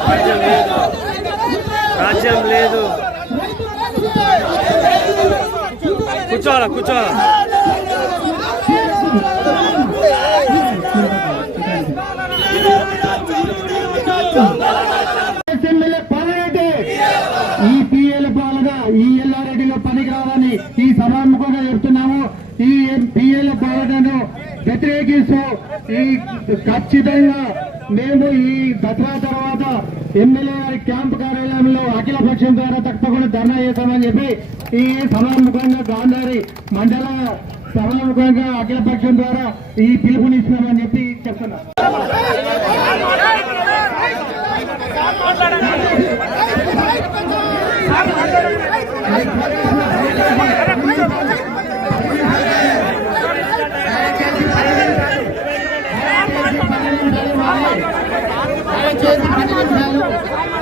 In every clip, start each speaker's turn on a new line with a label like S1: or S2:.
S1: రాజ్యం లేదు. రాజ్యం లేదు
S2: ఈ పిఎల పాలన ఈ ఎల్లారెడ్డిలో పనికి రావని ఈ సభాముఖంగా చెప్తున్నాము. ఈ పిఎల పాలనను వ్యతిరేకిస్తూ ఈ ఖచ్చితంగా మేము ఈ దసరా తర్వాత ఎమ్మెల్యే గారి క్యాంప్ కార్యాలయంలో అఖిల పక్షం ద్వారా తప్పకుండా ధర్నా చేస్తామని చెప్పి ఈ సభాముఖంగా గాంధారి మండల సభాముఖంగా అఖిల పక్షం ద్వారా ఈ పిలుపునిస్తున్నామని చెప్పి చెప్తున్నా.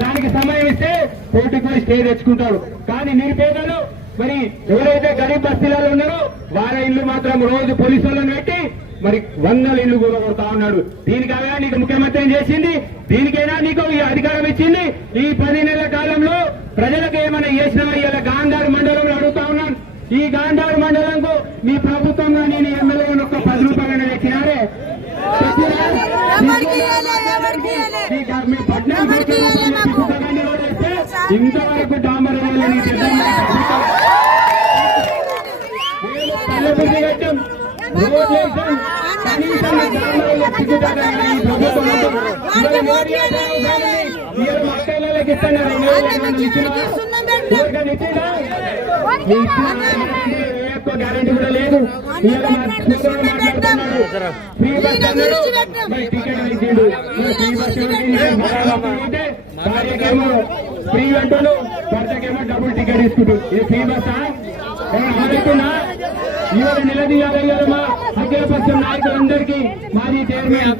S2: దానికి సమయం ఇస్తే కోర్టుకు స్టే తెచ్చుకుంటాడు. కానీ నిరుపేదలు మరి ఎవరైతే గరీబ్ బస్తీలలో ఉన్నారో వాళ్ళ ఇల్లు మాత్రం రోజు పోలీసు వాళ్ళని పెట్టి మరి వందల ఇల్లు కూడా కొడతా ఉన్నాడు. దీనికైనా నీకు ముఖ్యమంత్రి ఏం చేసింది? దీనికైనా నీకు ఈ అధికారం ఇచ్చింది. ఈ పది నెలల కాలంలో ప్రజలకు ఏమైనా చేసినా ఇలా గాంధార్ మండలంలో అడుగుతా ఉన్నాను. ఈ గాంధార్ మండలంకు మీ ప్రభుత్వంగా నేను ఎమ్మెల్యే ఒక్క పది రూపాయలు తెచ్చినారే ఇంతవరకు డాంబర్ కనీసం ఈ గ్రామాల్లో సిగ్గుపడాలని ఈ ప్రభుత్వం అంతా. ఇవాళ మోడీ గారు కానీ ఇవాళ మా అక్కయ్యలకి ఇస్తున్నారు రెండు వేల ఐదు వందలు ఇచ్చినా? ఎవరికైనా ఇచ్చిందా? ఈ ఇచ్చిన ఏ ఒక్క గ్యారెంటీ కూడా లేదు ఫ్రీ మరి మరి భార్యకేమో అంటాడు భర్తకేమో డబుల్ టికెట్ ఇస్తుంటాడు ఇది ఫ్రీ బస్సా ఆడుతున్నా ఇవాళ నిలదీయాలి ఇవాళ మా అఖిల పక్షం నాయకులందరికీ మాజీ చైర్మన్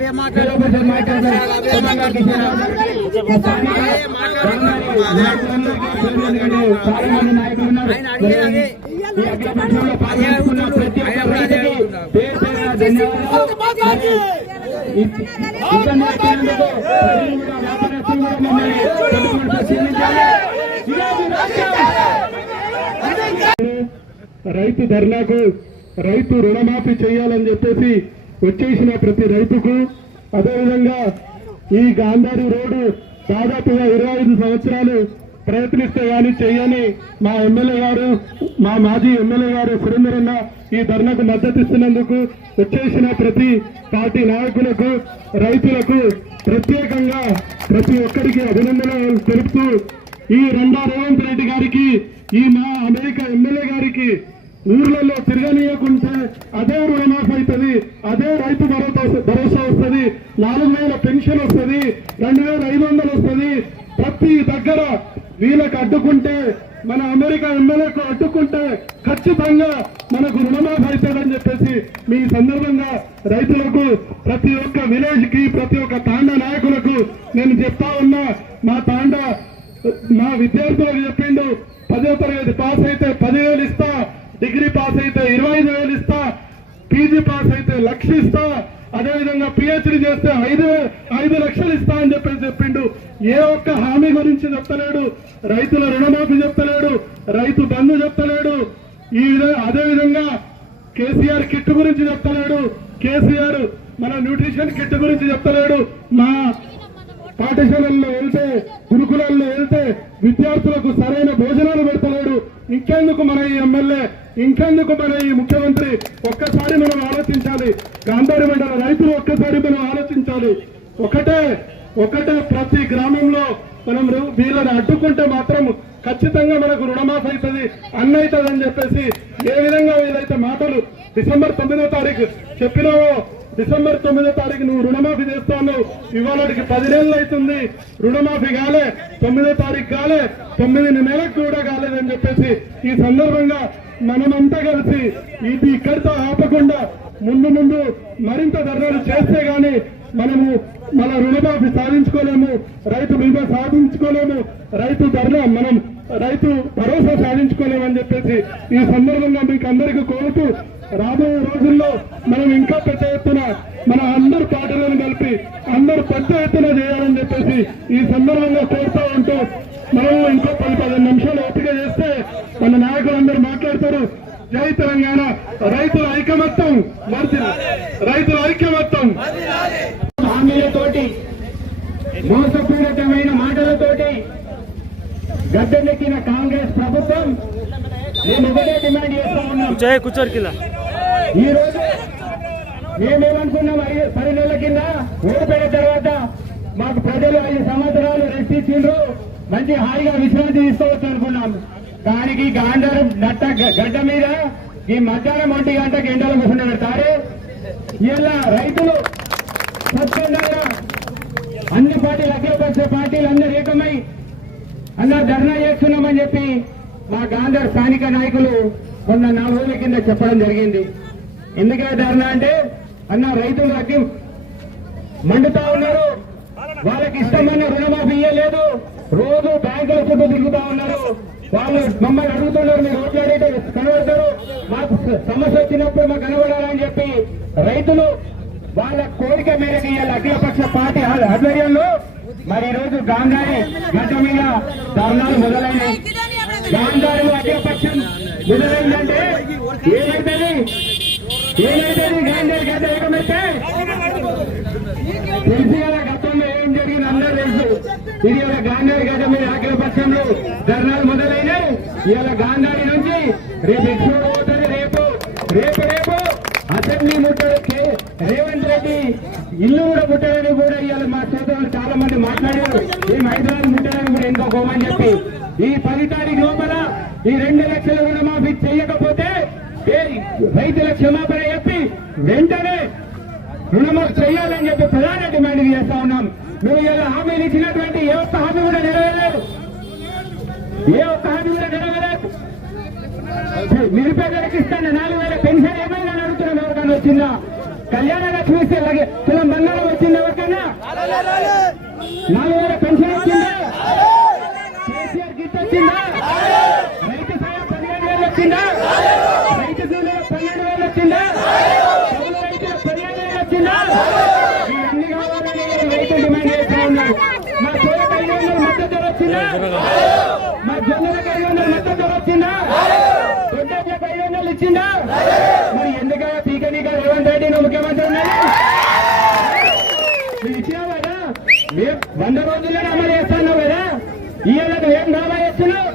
S2: నాయకులు ఉన్నారు ప్రతి ధన్యవాదాలు ఇంత మాట్లాడినందుకు ప్రజలు కూడా వ్యాపారస్తులు కూడా మమ్మల్ని తప్పకుండా పరిశీలించాలి ఇలాంటి రాష్ట్రం రైతు ధర్నాకు రైతు రుణమాఫీ చేయాలని చెప్పేసి వచ్చేసిన ప్రతి రైతుకు అదేవిధంగా ఈ గాంధారి రోడ్డు దాదాపుగా ఇరవై ఐదు సంవత్సరాలు ప్రయత్నిస్తే కానీ చేయని మా ఎమ్మెల్యే గారు మా మాజీ ఎమ్మెల్యే గారు సురేంద్రన్న ఈ ధర్నాకు మద్దతు ఇస్తున్నందుకు వచ్చేసిన ప్రతి పార్టీ నాయకులకు రైతులకు ప్రత్యేకంగా ప్రతి ఒక్కరికి అభినందనలు తెలుపుతూ ఈ రెండా రేవంత్ రెడ్డి గారికి ఈ మా అమెరికా ఎమ్మెల్యే గారికి ఊర్లలో తిరగనీయకుంటే అదే రుణమాఫ్ అవుతుంది అదే రైతు భరోసా భరోసా వస్తుంది నాలుగు వేల పెన్షన్ వస్తుంది రెండు వేల ఐదు వందలు వస్తుంది. ప్రతి దగ్గర వీళ్ళకి అడ్డుకుంటే మన అమెరికా ఎమ్మెల్యేకు అడ్డుకుంటే ఖచ్చితంగా మనకు రుణమాఫీ అవుతుందని చెప్పేసి మీ సందర్భంగా రైతులకు ప్రతి ఒక్క విలేజ్కి ప్రతి ఒక్క తాండా నాయకులకు నేను చెప్తా ఉన్నా మా తాండా మా విద్యార్థులకు చెప్పిండు పదో తరగతి పాస్ అయితే పదివేలు ఇస్తా డిగ్రీ పాస్ అయితే ఇరవై ఐదు వేలు ఇస్తా పీజీ పాస్ అయితే లక్ష ఇస్తా అదేవిధంగా పిహెచ్డి చేస్తే ఐదు ఐదు లక్షలు ఇస్తా అని చెప్పేసి చెప్పిండు. ఏ ఒక్క హామీ గురించి చెప్తలేడు రైతుల రుణమాఫీ చెప్తలేడు రైతు బంధు చెప్తలేడు ఈ విధంగా కేసీఆర్ కిట్ గురించి చెప్తలేడు కేసీఆర్ మన న్యూట్రిషన్ కిట్ గురించి చెప్తలేడు మా పాఠశాలల్లో వెళ్తే గురుకులాల్లో వెళ్తే విద్యార్థులకు సరైన భోజనాలు
S3: ఇంకెందుకు మన ఈ ఎమ్మెల్యే ఇంకెందుకు మన ఈ ముఖ్యమంత్రి? ఒక్కసారి మనం ఆలోచించాలి. గాంధారి మండల రైతులు ఒక్కసారి మనం ఆలోచించాలి. ఒకటే ఒకటే ప్రతి గ్రామంలో మనం వీళ్ళని అడ్డుకుంటే మాత్రం ఖచ్చితంగా మనకు రుణమాఫీ అవుతుంది అన్న అవుతుంది అని చెప్పేసి ఏ విధంగా వీళ్ళైతే మాటలు డిసెంబర్ తొమ్మిదో తారీఖు చెప్పినావో డిసెంబర్ తొమ్మిదో తారీఖు నువ్వు రుణమాఫీ చేస్తాను. ఇవాళకి పది నెలలు అవుతుంది. రుణమాఫీ కాలే. తొమ్మిదో తారీఖు కాలే. తొమ్మిది నెలలకు కూడా కాలేదని చెప్పేసి ఈ సందర్భంగా మనమంతా కలిసి ఇది ఇక్కడితో ఆపకుండా ముందు ముందు మరింత ధర్నాలు చేస్తే గాని మనము మన రుణమాఫీ సాధించుకోలేము. రైతు బీమా సాధించుకోలేము. రైతు ధర్నా మనం రైతు భరోసా సాధించుకోలేమని చెప్పేసి ఈ సందర్భంగా మీకు అందరికీ కోరుతూ రాబోయే రోజుల్లో మనం ఇంకా పెద్ద ఎత్తున మన అందరు పార్టీలను కలిపి అందరూ పెద్ద ఎత్తున చేయాలని చెప్పేసి ఈ సందర్భంగా కోరుతా ఉంటూ మనం ఇంకో పది పదిహేను నిమిషాలు ఓపిక చేస్తే మన నాయకులందరూ మాట్లాడతారు. జై తెలంగాణ. రైతుల ఐకమత్యం వర్ధిల్ల. రైతుల ఐకమత్యం.
S2: హామీలతోటి మోసపూరితమైన మాటలతోటి గద్దెనెక్కిన కాంగ్రెస్ ప్రభుత్వం మేము ఒకటే డిమాండ్ చేస్తా ఉన్నాం.
S1: కూర్చోయ్ కూర్చోరు కింద
S2: ఈ రోజు మేమేమనుకున్నాం పది నెలల కింద ఓడిపోయిన తర్వాత మాకు ప్రజలు ఐదు సంవత్సరాలు రెస్ట్ ఇచ్చిండ్రు మంచి హాయిగా విశ్రాంతి తీసుకోవచ్చు అనుకున్నాం. దానికి గాంధారం నట్ట గడ్డ మీద ఈ మధ్యాహ్నం ఒంటి గంటకి ఎండలు కూర్చుని పెడతారు. ఇలా రైతులు స్వచ్ఛందంగా అన్ని పార్టీలు అఖిలపక్ష పార్టీలు అందరు ఏకమై అందరు ధర్నా చేస్తున్నామని చెప్పి మా గాంధర్ స్థానిక నాయకులు మొన్న నాలుగు రోజుల కింద చెప్పడం జరిగింది. ఎందుకే ధర్నా అంటే అన్న రైతులు అగ్గి మండుతా ఉన్నారు. వాళ్ళకి ఇష్టమైన రుణమాఫీ ఇయ్యలేదు. రోజు బ్యాంకుల చుట్టూ తిరుగుతా ఉన్నారు. వాళ్ళు మమ్మల్ని అడుగుతున్నారు మీరు ఓట్లు అడిగితే కనబడతారు. మాకు సమస్య వచ్చినప్పుడు మాకు కనబడాలని చెప్పి రైతులు వాళ్ళ కోరిక మేరకు ఇవాళ అఖిలపక్ష పార్టీ ఆధ్వర్యంలో మరి ఈ రోజు గాంధారి గడ్డ మీద ధర్నాలు మొదలైనాయి. గాంధారి అఖిలపక్షం మొదలైందంటే ఏమైతుంది? ఏమైతుంది? గాంధీ గత ఏకమైతే తెలిసి కదా గతంలో ఏం జరిగింది అందరూ తెలుసు. ఇది ఇలా గాంధారి గత మీద అఖిల ధర్నాలు మొదలైనాయి. ఇవాళ గాంధారి నుంచి రేపు ఎక్కువ పోతుంది రేపు రేపు రేపు అసెంబ్లీ ముట్టడు కే- రేవంత్ రెడ్డి ఇల్లు కూడా ముట్టాలని కూడా ఇవాళ మా సోదరులు చాలా మంది మాట్లాడారు ఈ హైదరాబాద్ ముట్టాలని కూడా ఇంకో గోమని చెప్పి ఈ పది తారీఖు లోపల ఈ రెండు లక్షల రుణమాఫీ చేయకపోతే ఏ రైతుల క్షమాపణ చెప్పి వెంటనే రుణమాఫీ చేయాలని చెప్పి ప్రధాన డిమాండ్ చేస్తా ఉన్నాం. నువ్వు ఇలా హామీలు ఇచ్చినటువంటి ఏ ఒక్క హామీ కూడా నెరవేరలేదు. ఏ ఒక్క హామీ కూడా నెరవేరలేదు. నిరుపేదలకు ఇస్తాను. నాలుగు వేల పెన్షన్ ఏమైనా అడుగుతున్నాం ఎవరికైనా వచ్చిందా? కళ్యాణ లక్ష్మి ఇస్తే అలాగే బంగారం వచ్చింది ఎవరికైనా? నాలుగు వేల పెన్షన్ వచ్చిందా కేసీఆర్ గిట్ వచ్చిందా రైతు సాయం పదిహేను వేలు వచ్చిందా రైతు కూలీల పన్నెండు వేలు వచ్చిందా కౌలు రైతుల పదిహేను వేలు వచ్చిందా ఇవన్నీ కావాలని రైతు డిమాండ్ చేస్తా ఉన్నారు మా సోలకు ఐదు వందల మద్దతు ధర వచ్చిందా మా జొన్నలకు ఐదు వందల మద్దతు ధర వచ్చిందా దొడ్డకి ఐదు వందలు ఇచ్చిందా మరి ఎందుకయ్యా పీకనీక రేవంత్ రెడ్డి నువ్వు ముఖ్యమంత్రి ఉన్నాడు నువ్వు ఇచ్చినావు కదా మేము వంద రోజుల్లో అమలు చేస్తున్నావు కదా ఇవాళ ఏం దావా చేస్తున్నావు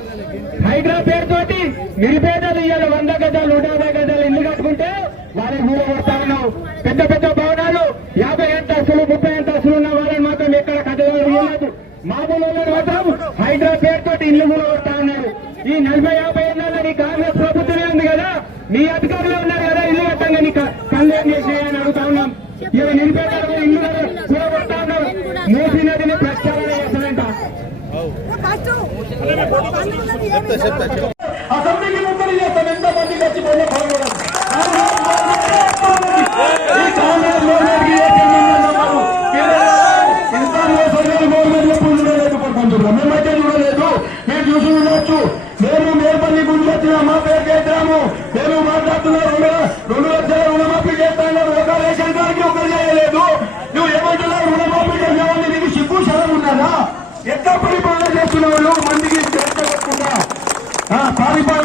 S2: హైడ్రా పేరుతోటి నిరుపేదలు ఇవాళ వంద గజాలు నూట యాభై గజాలు ఇల్లు కట్టుకుంటే వాళ్ళకి కూడా కొడతా ఉన్నావు పెద్ద పెద్ద భవనాలు యాభై అంతస్తులు ముప్పై అంతస్తులు ఉన్న వాళ్ళని మాత్రం ఎక్కడ కట్టలేదు ఇవ్వలేదు మామూలు వాళ్ళని మాత్రం హైడ్రా పేరుతోటి ఇల్లు కూడా కొడతా ఉన్నారు ఈ నలభై యాభై ఏళ్ళ నీ కాంగ్రెస్ ప్రభుత్వమే ఉంది నీ అధికారులు ఉన్నారు కదా ఇల్లు కట్టంగా నీ కళ్యాణ్ చేసి అని అడుగుతా ఉన్నాం. ఇలా నిరుపేదలకు ఇల్లు కూడా కొడతా ఉన్నారు మూసీ నదిని ప్రక్షాళన చేస్తారంట
S3: అసెంబ్లీకి ముట్టడి చేస్తాం ఎంత మంది చచ్చిపోయినా పర్వాలేదు. ఈ కాంగ్రెస్ గవర్నమెంట్కి ఏ సంబంధం లేదు. ఇంకా నేషనల్ గవర్నమెంట్ ఎప్పుడు చూడలేకపోతున్నాం. మేమైతే చూడలేదు మీరు చూసి ఉండొచ్చు మేము మేల్పల్లి గురించి వచ్చిన మా పేరు చేద్దాము మేము మాట్లాడుతున్నాం రెండు రెండు లక్షల రుణమాఫీ చేస్తాను ఒక రేషన్ కార్డుకి ఒకరు చేయలేదు నువ్వు ఏమంటున్నావు రుణమాఫీ చేసేవాళ్ళు నీకు సిగ్గు శరం ఉన్నదా ఎట్లా పరిపాలన చేస్తున్నావు మందికి చేర్చకుండా
S4: పరిపాలన